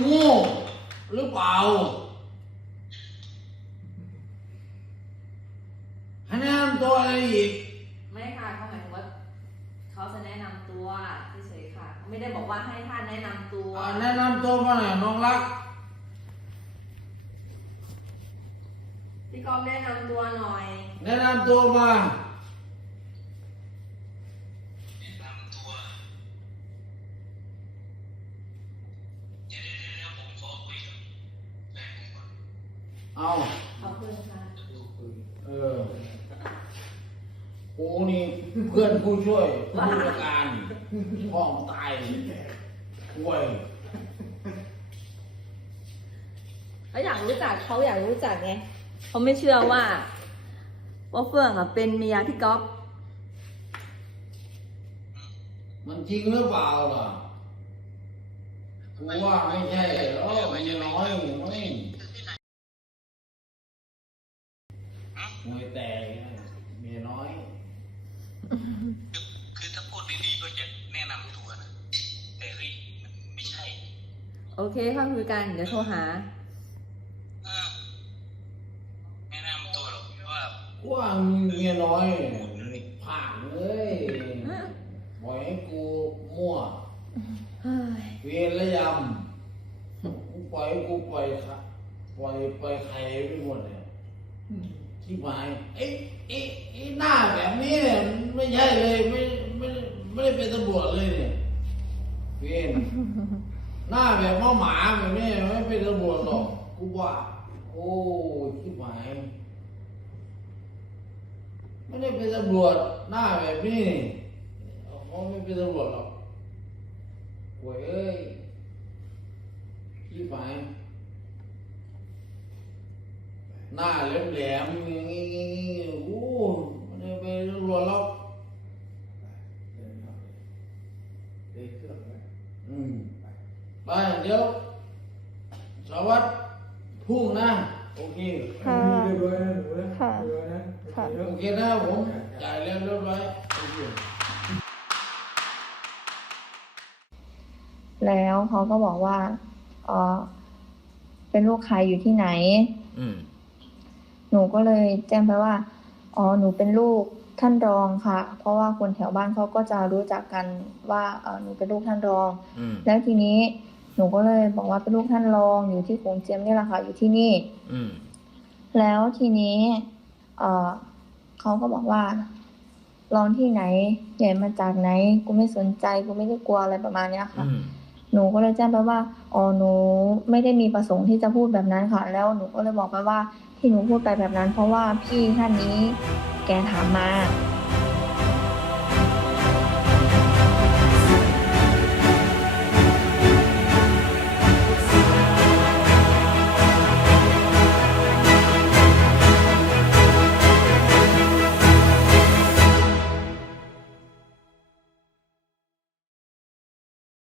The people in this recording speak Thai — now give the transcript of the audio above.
โง่หรือเปล่าให้แนะนำตัวอะไรอีก ไม่ค่ะเขาหมายถึงว่าเขาจะแนะนำตัวเฉยๆค่ะ ไม่ได้บอกว่าให้ท่านแนะนำตัว อ่าแนะนำตัวมาหน่อยน้องรัก พี่กอฟแนะนำตัวหน่อย แนะนำตัวมา แนะนำตัวเดี๋ยวเดี๋ยวเดี๋ยวผมขอคุยกับแฟนผมก่อน เอาขอบคุณค่ะเออกูนี่เพื่อนผู้ช่วยผู้จัดการห้องตายป่วยเขาอยากรู้จักเขาอยากรู้จักไงเขาไม่เชื่อว่าว่าเฟื่องอะเป็นเมียพี่ก๊อฟมันจริงหรือเปล่าล่ะกูว่าไม่ใช่แล้วมันยังน้อยอยู่ไม่มวยแตกเมียน้อยคือคือถ้าพูดดีๆก็จะแนะนำตัวนะแต่เฮ้ยมันไม่ใช่โอเคค่ะคุยกัน เดี๋ยวโทรหา เออแนะนำตัวหรอกว่ากูว่าเมียน้อยผ่านเลยปล่อยให้กูมั่ว เฮ้ยเวียนและยำกูปล่อยให้กูปล่อยค่ะปล่อยปล่อยใครไปหมดเลย ที่หมายไอ้ไอ้ไอ้หน้าแบบนี้เนี่ยไม่ใช่เลยไม่ไม่ไม่ได้เป็นตำรวจเลยเนี่ยเวียนหน้าแบบหมาหมาแบบนี้ไม่เป็นตำรวจหรอกกูว่าโอ้ที่หมายไม่ได้เป็นตำรวจหน้าแบบนี้เขาไม่เป็นตำรวจหรอกหวยเอ้ยที่หมาย หน้าแหลมๆอย่างงี้ๆโอ้ไม่ได้เป็นตำรวจหรอกอืมไปเดี๋ยวสารวัสดพุ่งนะโอเคค่ะเรียบร้อยนะหนูนะค่ะเรียบร้อยนะค่ะโอเคนะผมจ่ายแล้วเรียบร้อยโอเคแล้วเขาก็บอกว่าเออเป็นลูกใครอยู่ที่ไหน อืม หนูก็เลยแจ้งไปว่า อ๋อ หนูเป็นลูกท่านรองค่ะ เพราะว่าคนแถวบ้านเขาก็จะรู้จักกันว่าเออหนูเป็นลูกท่านรอง อืมแล้วทีนี้หนูก็เลยบอกว่าเป็นลูกท่านรองอยู่ที่โขงเจียมนี่แหละค่ะอยู่ที่นี่ อืมแล้วทีนี้ เออเขาก็บอกว่าร้องที่ไหน ใหญ่มาจากไหน กูไม่สนใจ กูไม่ได้กลัวอะไรประมาณเนี้ยค่ะ อืมหนูก็เลยแจ้งไปว่า อ๋อ หนูไม่ได้มีประสงค์ที่จะพูดแบบนั้นค่ะ แล้วหนูก็เลยบอกไปว่า ที่หนูพูดไปแบบนั้น เพราะว่าพี่ท่านนี้แกถามมา